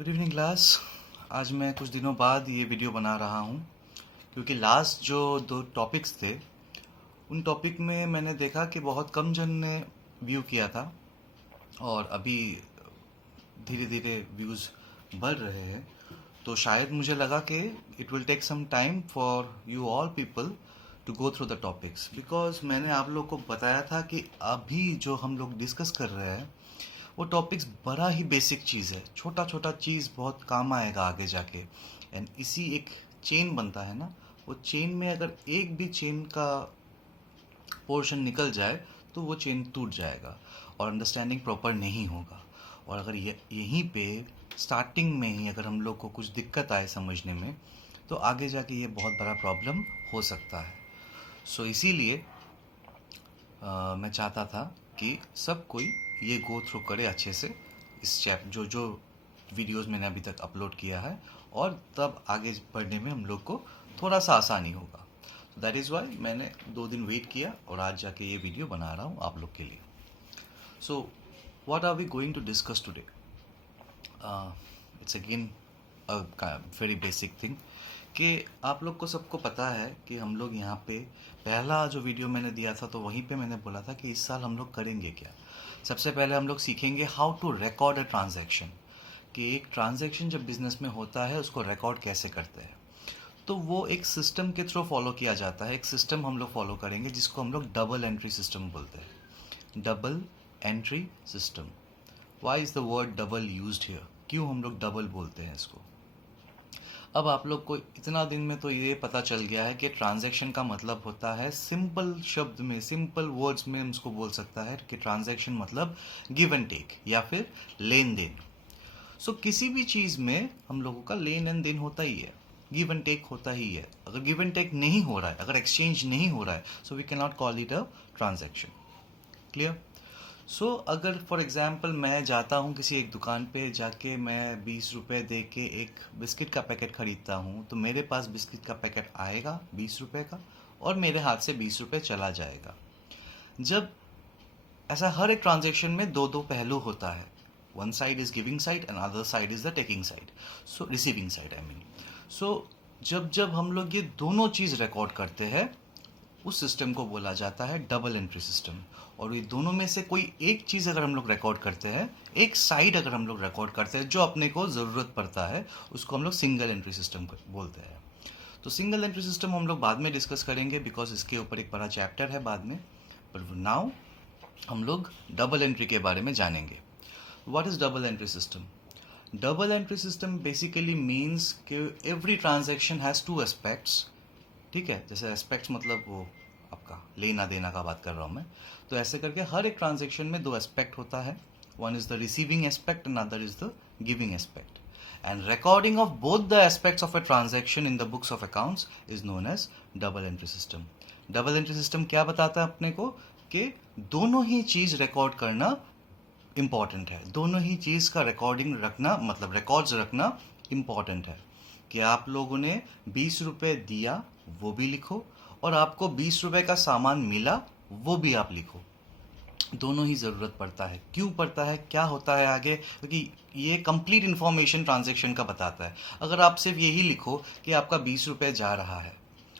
Good evening class. आज मैं कुछ दिनों बाद ये वीडियो बना रहा हूँ क्योंकि लास्ट जो 2 टॉपिक्स थे उन टॉपिक में मैंने देखा कि बहुत कम जन ने व्यू किया था और अभी धीरे धीरे व्यूज़ बढ़ रहे हैं। तो शायद मुझे लगा कि it will take some time for you all people to go through the topics, because मैंने आप लोग को बताया था कि अभी जो हम लोग डिस्कस कर रहे हैं वो टॉपिक्स बड़ा ही बेसिक चीज़ है, छोटा छोटा चीज़ बहुत काम आएगा आगे जाके। एंड इसी एक चेन बनता है ना, वो चेन में अगर एक भी चेन का पोर्शन निकल जाए तो वो चेन टूट जाएगा और अंडरस्टैंडिंग प्रॉपर नहीं होगा। और अगर यहीं पे स्टार्टिंग में ही अगर हम लोग को कुछ दिक्कत आए समझने में तो आगे जाके ये बहुत बड़ा प्रॉब्लम हो सकता है। सो इसीलिए मैं चाहता था कि सब कोई ये गो थ्रू करे अच्छे से इस जो जो वीडियोस मैंने अभी तक अपलोड किया है, और तब आगे बढ़ने में हम लोग को थोड़ा सा आसानी होगा। तो दैट इज़ वाई मैंने 2 दिन वेट किया और आज जाके ये वीडियो बना रहा हूँ आप लोग के लिए। So what are we going to discuss today? It's again very basic thing कि आप लोग को सबको पता है कि हम लोग यहाँ पे पहला जो वीडियो मैंने दिया था तो वहीं पे मैंने बोला था कि इस साल हम लोग करेंगे क्या। सबसे पहले हम लोग सीखेंगे how to record a transaction, कि एक ट्रांजैक्शन जब बिजनेस में होता है उसको रिकॉर्ड कैसे करते हैं। तो वो एक सिस्टम के थ्रू फॉलो किया जाता है। एक सिस्टम हम लोग फॉलो करेंगे जिसको हम लोग डबल एंट्री सिस्टम बोलते हैं। Double entry system. Why is the word double used here? क्यों हम लोग डबल बोलते हैं इसको? अब आप लोग को इतना दिन में तो ये पता चल गया है कि ट्रांजैक्शन का मतलब होता है, सिंपल शब्द में, सिंपल वर्ड्स में हम इसको बोल सकता है कि ट्रांजैक्शन मतलब गिव एंड टेक या फिर लेन देन। सो किसी भी चीज़ में हम लोगों का लेन एंड देन होता ही है, गिव एंड टेक होता ही है। अगर गिव एंड टेक नहीं हो रहा है, अगर एक्सचेंज नहीं हो रहा है, so we can not call it a transaction. Clear? So अगर फॉर एग्जाम्पल मैं जाता हूँ किसी एक दुकान पे, जाके मैं 20 रुपये दे के एक बिस्किट का पैकेट ख़रीदता हूँ, तो मेरे पास बिस्किट का पैकेट आएगा 20 रुपये का और मेरे हाथ से 20 रुपये चला जाएगा। जब ऐसा हर एक ट्रांजेक्शन में दो दो पहलू होता है, one side is giving side and other side is the taking side, so receiving side I mean. So जब जब हम लोग ये दोनों चीज़ रिकॉर्ड करते हैं उस सिस्टम को बोला जाता है डबल एंट्री सिस्टम। और ये दोनों में से कोई एक चीज़ अगर हम लोग रिकॉर्ड करते हैं, एक साइड अगर हम लोग रिकॉर्ड करते हैं जो अपने को ज़रूरत पड़ता है, उसको हम लोग सिंगल एंट्री सिस्टम बोलते हैं। तो सिंगल एंट्री सिस्टम हम लोग बाद में डिस्कस करेंगे बिकॉज इसके ऊपर एक बड़ा चैप्टर है बाद में। पर नाउ हम लोग डबल एंट्री के बारे में जानेंगे। What is double entry system? Double entry system basically means कि एवरी ट्रांजेक्शन हैज़ 2 एस्पेक्ट्स। ठीक है, जैसे एस्पेक्ट्स मतलब वो आपका लेना देना का बात कर रहा हूँ मैं। तो ऐसे करके हर एक ट्रांजेक्शन में 2 एस्पेक्ट होता है। One is the receiving aspect and other is the giving aspect. And recording of both the aspects of a transaction in the books of accounts is known as double entry system. Double entry system क्या बताता है अपने को कि दोनों ही चीज़ record करना important है, दोनों ही चीज़ का रिकॉर्डिंग रखना, मतलब रिकॉर्ड्स रखना इम्पॉर्टेंट है। कि आप लोगों ने 20 रुपये दिया वो भी लिखो, और आपको 20 रुपये का सामान मिला वो भी आप लिखो। दोनों ही ज़रूरत पड़ता है। क्यों पड़ता है, क्या होता है आगे? क्योंकि ये कंप्लीट इन्फॉर्मेशन ट्रांजैक्शन का बताता है। अगर आप सिर्फ यही लिखो कि आपका 20 रुपये जा रहा है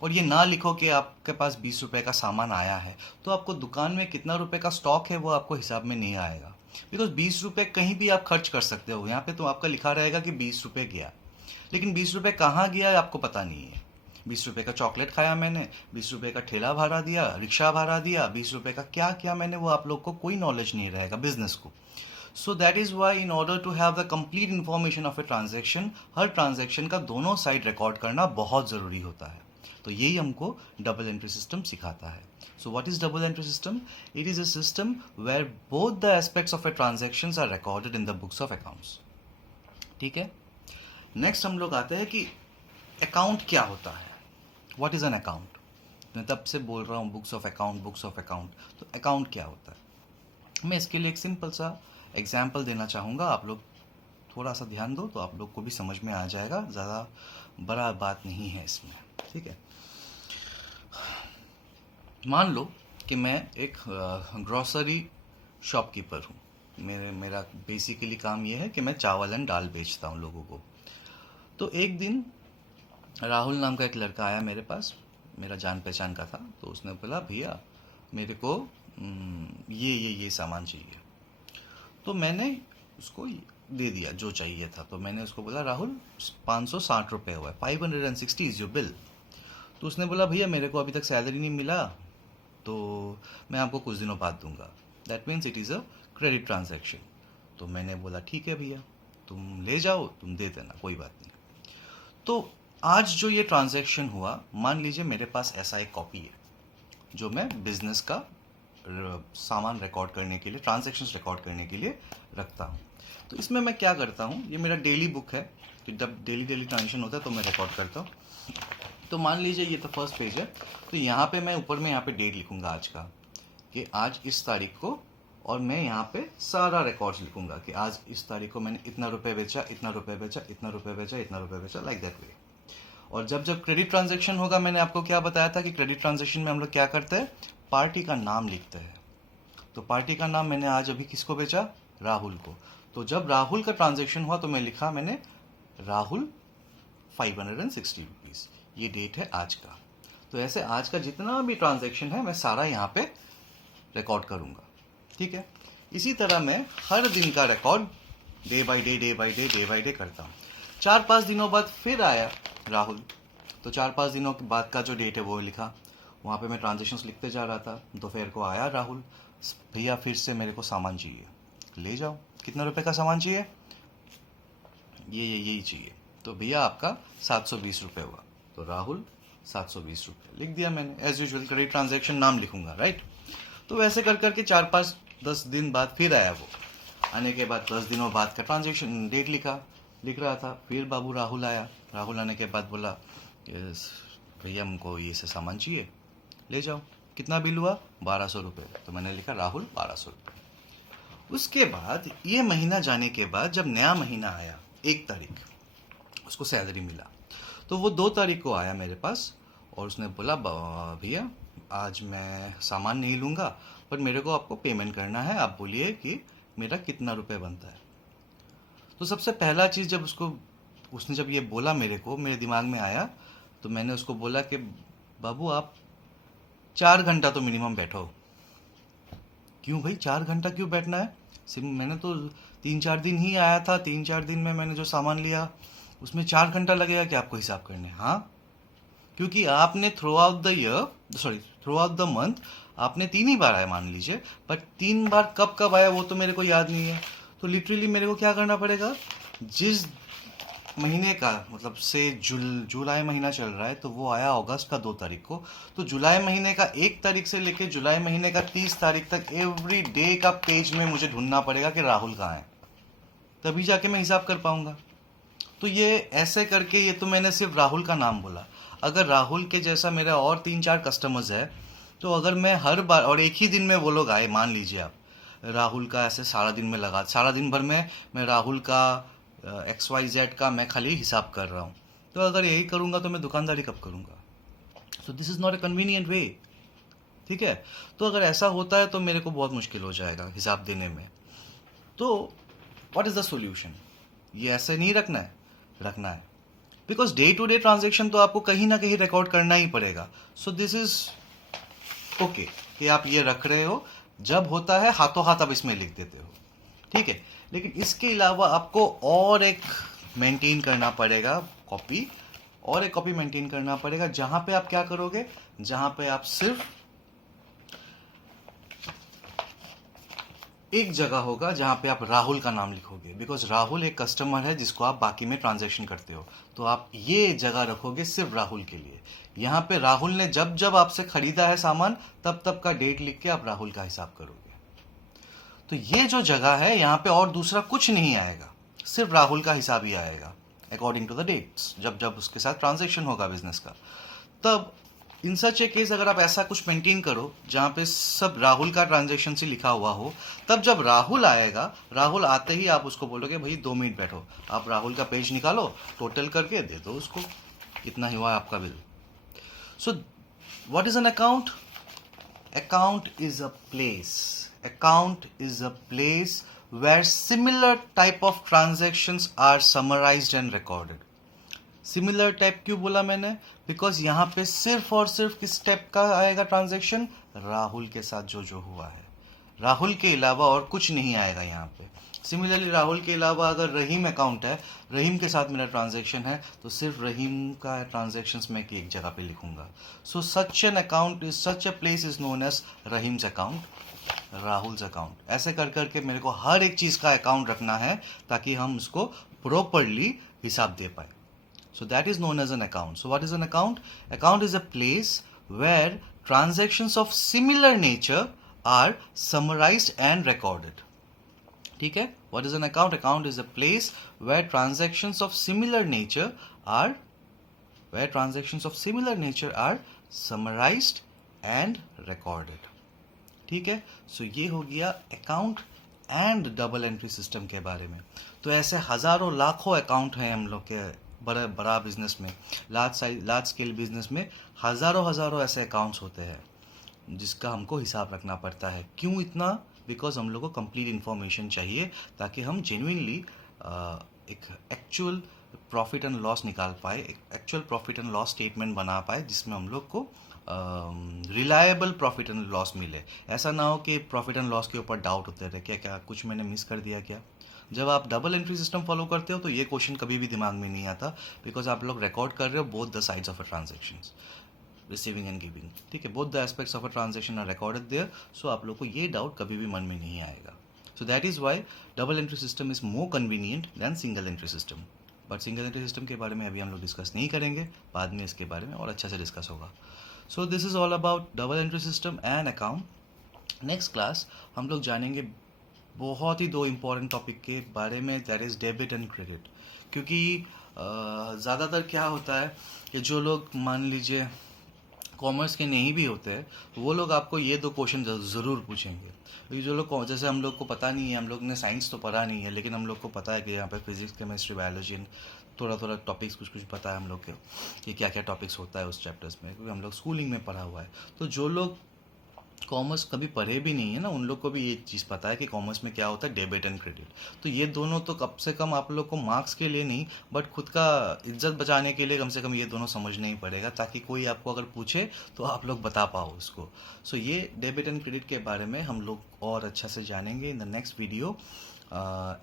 और ये ना लिखो कि आपके पास 20 रुपये का सामान आया है, तो आपको दुकान में कितना रुपए का स्टॉक है वो आपको हिसाब में नहीं आएगा। बिकॉज 20 रुपये कहीं भी आप खर्च कर सकते हो, यहाँ पे तो आपका लिखा रहेगा कि 20 रुपये गया, लेकिन 20 रुपये कहाँ गया आपको पता नहीं है। 20 रुपये का चॉकलेट खाया मैंने, 20 रुपये का ठेला भाड़ा दिया, रिक्शा भाड़ा दिया, 20 रुपये का क्या किया मैंने, वो आप लोग को कोई नॉलेज नहीं रहेगा बिजनेस को। So that is why in order to have the complete information of a transaction, हर ट्रांजेक्शन का दोनों साइड रिकॉर्ड करना बहुत ज़रूरी होता है। तो यही हमको डबल एंट्री सिस्टम सिखाता है। So what is double entry system? It is a system where both the aspects of a transactions are recorded in the books of accounts. ठीक है, नेक्स्ट हम लोग आते हैं कि अकाउंट क्या होता है। What is an account? मैं तब से बोल रहा हूँ books of account, books of account. तो अकाउंट क्या होता है? मैं इसके लिए एक सिंपल सा एग्जाम्पल देना चाहूँगा। आप लोग थोड़ा सा ध्यान दो तो आप लोग को भी समझ में आ जाएगा, ज़्यादा बड़ा बात नहीं है इसमें। ठीक है, मान लो कि मैं एक ग्रॉसरी शॉपकीपर हूँ। मेरा बेसिकली काम ये है कि मैं चावल एंड दाल बेचता हूँ लोगों को। तो एक दिन राहुल नाम का एक लड़का आया मेरे पास, मेरा जान पहचान का था। तो उसने बोला भैया मेरे को ये सामान चाहिए। तो मैंने उसको दे दिया जो चाहिए था। तो मैंने उसको बोला राहुल 560 रुपये हुआ है, 560 इज़ योर बिल। तो उसने बोला भैया मेरे को अभी तक सैलरी नहीं मिला, तो मैं आपको कुछ दिनों बाद दूंगा। That means it is a credit transaction. तो मैंने बोला ठीक है भैया, तुम ले जाओ, तुम दे देना, कोई बात नहीं। तो आज जो ये ट्रांजैक्शन हुआ, मान लीजिए मेरे पास ऐसा एक कॉपी है जो मैं बिजनेस का सामान रिकॉर्ड करने के लिए, ट्रांजैक्शंस रिकॉर्ड करने के लिए रखता हूँ। तो इसमें मैं क्या करता हूँ, ये मेरा डेली बुक है, तो जब डेली ट्रांजैक्शन होता है तो मैं रिकॉर्ड करता हूँ। तो मान लीजिए ये तो फर्स्ट पेज है, तो यहाँ पे मैं ऊपर में यहाँ पे डेट लिखूंगा आज का, कि आज इस तारीख को, और मैं यहाँ पे सारा रिकॉर्ड्स लिखूंगा कि आज इस तारीख को मैंने इतना रुपए बेचा, इतना रुपए बेचा, इतना रुपए बेचा, इतना रुपए बेचा, लाइक दैट वे। और जब जब क्रेडिट ट्रांजैक्शन होगा, मैंने आपको क्या बताया था कि क्रेडिट ट्रांजैक्शन में हम लोग क्या करते हैं, पार्टी का नाम लिखते हैं। तो पार्टी का नाम मैंने आज अभी किसको बेचा, राहुल को। तो जब राहुल का ट्रांजैक्शन हुआ तो मैं लिखा मैंने राहुल 560 रुपीज़, ये डेट है आज का। तो ऐसे आज का जितना भी ट्रांजैक्शन है मैं सारा यहाँ पे रिकॉर्ड करूँगा, ठीक है। इसी तरह मैं हर दिन का रिकॉर्ड डे बाय डे करता हूँ। 4-5 दिनों बाद फिर आया राहुल, तो 4-5 दिनों के बाद का जो डेट है वो लिखा, वहाँ पे मैं ट्रांजैक्शंस लिखते जा रहा था। दोपहर को आया राहुल, भैया फिर से मेरे को सामान चाहिए, ले जाओ, कितना रुपए का सामान चाहिए, यही चाहिए। तो भैया आपका 720 रुपये हुआ। तो राहुल 720 रुपये लिख दिया मैंने, एज यूजुअल क्रेडिट ट्रांजैक्शन नाम लिखूंगा, राइट। तो वैसे कर करके 4-5-10 दिन बाद फिर आया वो। आने के बाद 10 दिनों बाद का ट्रांजैक्शन डेट लिख रहा था। फिर बाबू राहुल आया, राहुल आने के बाद बोला भैया हमको ये से सामान चाहिए, ले जाओ, कितना बिल हुआ, 1200 रुपये। तो मैंने लिखा राहुल 1200 रुपये। उसके बाद ये महीना जाने के बाद जब नया महीना आया, 1 तारीख, उसको सैलरी मिला, तो वो 2 तारीख को आया मेरे पास और उसने बोला भैया आज मैं सामान नहीं लूँगा, पर मेरे को आपको पेमेंट करना है, आप बोलिए कि मेरा कितना रुपए बनता है। तो सबसे पहला चीज़ जब उसने जब ये बोला मेरे दिमाग में आया, तो मैंने उसको बोला कि बाबू आप 4 घंटा तो मिनिमम बैठो। क्यों भाई 4 घंटा क्यों बैठना है, मैंने तो 3-4 दिन ही आया था, 3-4 दिन में मैंने जो सामान लिया उसमें 4 घंटा लगेगा क्या आपको हिसाब करने। हाँ, क्योंकि आपने थ्रू आउट द मंथ आपने 3 ही बार आया मान लीजिए, बट 3 बार कब आया वो तो मेरे को याद नहीं है। तो लिटरली मेरे को क्या करना पड़ेगा, जिस महीने का मतलब से जुलाई महीना चल रहा है, तो वो आया अगस्त का 2 तारीख को, तो जुलाई महीने का 1 तारीख से लेकर जुलाई महीने का 30 तारीख तक एवरी डे का पेज में मुझे ढूंढना पड़ेगा कि राहुल कहाँ है, तभी जाके मैं हिसाब कर पाऊंगा। तो ये ऐसे करके, ये तो मैंने सिर्फ राहुल का नाम बोला। अगर राहुल के जैसा मेरा और 3-4 कस्टमर्स है, तो अगर मैं हर बार और एक ही दिन में वो लोग आए, मान लीजिए आप राहुल का ऐसे सारा दिन में लगा, सारा दिन भर में मैं राहुल का XYZ का मैं खाली हिसाब कर रहा हूँ, तो अगर यही करूँगा तो मैं दुकानदारी कब करूँगा। So this is not a convenient way, ठीक है। तो अगर ऐसा होता है तो मेरे को बहुत मुश्किल हो जाएगा हिसाब देने में। तो व्हाट इज़ द सोल्यूशन, ये ऐसे नहीं रखना है, because day to day transaction तो आपको कहीं ना कहीं रिकॉर्ड करना ही पड़ेगा। सो दिस इज ओके कि आप ये रख रहे हो, जब होता है हाथों हाथ आप इसमें लिख देते हो, ठीक है। लेकिन इसके अलावा आपको और एक मेंटेन करना पड़ेगा कॉपी, और एक कॉपी मेंटेन करना पड़ेगा, जहां पे आप क्या करोगे, जहां पे आप सिर्फ एक जगह होगा जहां पे आप राहुल का नाम लिखोगे, बिकॉज राहुल एक कस्टमर है जिसको आप बाकी में ट्रांजैक्शन करते हो, तो आप ये जगह रखोगे सिर्फ राहुल के लिए। यहाँ पे राहुल ने जब जब आपसे खरीदा है सामान, तब तब का डेट लिख के आप राहुल का हिसाब करोगे। तो ये जो जगह है यहाँ पे और दूसरा कुछ नहीं आएगा, सिर्फ राहुल का हिसाब ही आएगा अकॉर्डिंग टू द डेट्स, जब जब उसके साथ ट्रांजैक्शन होगा बिजनेस का। तब इन सच ए केस अगर आप ऐसा कुछ मेंटेन करो जहाँ पे सब राहुल का ट्रांजैक्शन से लिखा हुआ हो, तब जब राहुल आएगा, राहुल आते ही आप उसको बोलोगे भाई 2 मिनट बैठो, आप राहुल का पेज निकालो, टोटल करके दे दो उसको, कितना हुआ आपका bill. So what is an account? Account is a place where similar type of transactions are summarized and recorded. Similar type क्यों बोला मैंने? बिकॉज यहाँ पे सिर्फ और सिर्फ किस टाइप का आएगा ट्रांजैक्शन? राहुल के साथ जो जो हुआ है, राहुल के अलावा और कुछ नहीं आएगा यहाँ पे. सिमिलरली राहुल के अलावा अगर रहीम अकाउंट है, रहीम के साथ मेरा ट्रांजैक्शन है, तो सिर्फ रहीम का ट्रांजैक्शंस मैं एक जगह पे लिखूंगा. So such an account is such a place is known as Rahim's account, Rahul's account. ऐसे कर करके मेरे को हर एक चीज का अकाउंट रखना है ताकि हम उसको प्रॉपरली हिसाब दे पाए. So that is known as an account. So what is an account? Account is a place where transactions of similar nature are summarized and recorded. ठीक है? What is an account? Account is a place where transactions of similar nature are summarized and recorded. ठीक है? So ये हो गया account and double entry system के बारे में. तो ऐसे हजारों लाखों अकाउंट हैं हम लोग के बड़ा बिजनेस में, लार्ज स्केल बिजनेस में हजारों ऐसे अकाउंट्स होते हैं जिसका हमको हिसाब रखना पड़ता है. क्यों इतना? बिकॉज हम लोग को कंप्लीट इन्फॉर्मेशन चाहिए ताकि हम जेन्युइनली एक एक्चुअल प्रॉफिट एंड लॉस निकाल पाए, एक actual profit and loss statement बना पाए जिसमें हम लोग को रिलायबल प्रॉफिट एंड लॉस मिले. ऐसा ना हो कि प्रॉफिट एंड लॉस के ऊपर डाउट होते रहे, क्या कुछ मैंने मिस कर दिया क्या. जब आप डबल एंट्री सिस्टम फॉलो करते हो तो ये क्वेश्चन कभी भी दिमाग में नहीं आता, बिकॉज आप लोग रिकॉर्ड कर रहे हो both the sides of a transaction, receiving and giving. ठीक है, both the aspects of a transaction are recorded there. So आप लोग को ये डाउट कभी भी मन में नहीं आएगा. So that is why double entry system is more convenient than single entry system. But single entry system के बारे में अभी हम लोग डिस्कस नहीं करेंगे, बाद में इसके बारे में और अच्छा से डिस्कस होगा. So this is all about double entry system and account. Next class हम लोग जानेंगे बहुत ही दो इम्पॉर्टेंट टॉपिक के बारे में, that is debit and credit. क्योंकि ज़्यादातर क्या होता है कि जो लोग मान लीजिए कॉमर्स के नहीं भी होते हैं, वो लोग आपको ये दो क्वेश्चन ज़रूर पूछेंगे. क्योंकि जो लोग, जैसे हम लोग को पता नहीं है, हम लोग ने साइंस तो पढ़ा नहीं है, लेकिन हम लोग को पता है कि यहाँ पे फिजिक्स, केमिस्ट्री, बायोलॉजी, थोड़ा टॉपिक्स कुछ पता है हम लोग के कि क्या क्या टॉपिक्स होता है उस चैप्टर्स में, क्योंकि हम लोग स्कूलिंग में पढ़ा हुआ है. तो जो लोग कॉमर्स कभी पढ़े भी नहीं है ना, उन लोग को भी ये चीज़ पता है कि कॉमर्स में क्या होता है, डेबिट एंड क्रेडिट. तो ये दोनों तो कम से कम आप लोग को मार्क्स के लिए नहीं, बट खुद का इज्जत बचाने के लिए कम से कम ये दोनों समझना ही पड़ेगा, ताकि कोई आपको अगर पूछे तो आप लोग बता पाओ उसको. सो ये डेबिट एंड क्रेडिट के बारे में हम लोग और अच्छा से जानेंगे in the next video.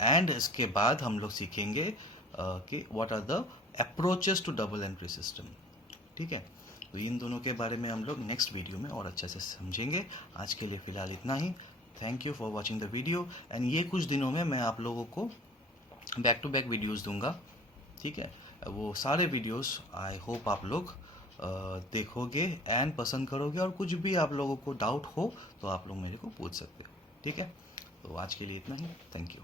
And इसके बाद हम लोग सीखेंगे कि what are the approaches to double entry system. ठीक है, तो इन दोनों के बारे में हम लोग नेक्स्ट वीडियो में और अच्छे से समझेंगे. आज के लिए फ़िलहाल इतना ही. Thank you for watching the video. And ये कुछ दिनों में मैं आप लोगों को बैक टू बैक वीडियोस दूंगा. ठीक है, वो सारे वीडियोस आई होप आप लोग देखोगे एंड पसंद करोगे, और कुछ भी आप लोगों को डाउट हो तो आप लोग मेरे को पूछ सकते हो. ठीक है, तो आज के लिए इतना ही. Thank you.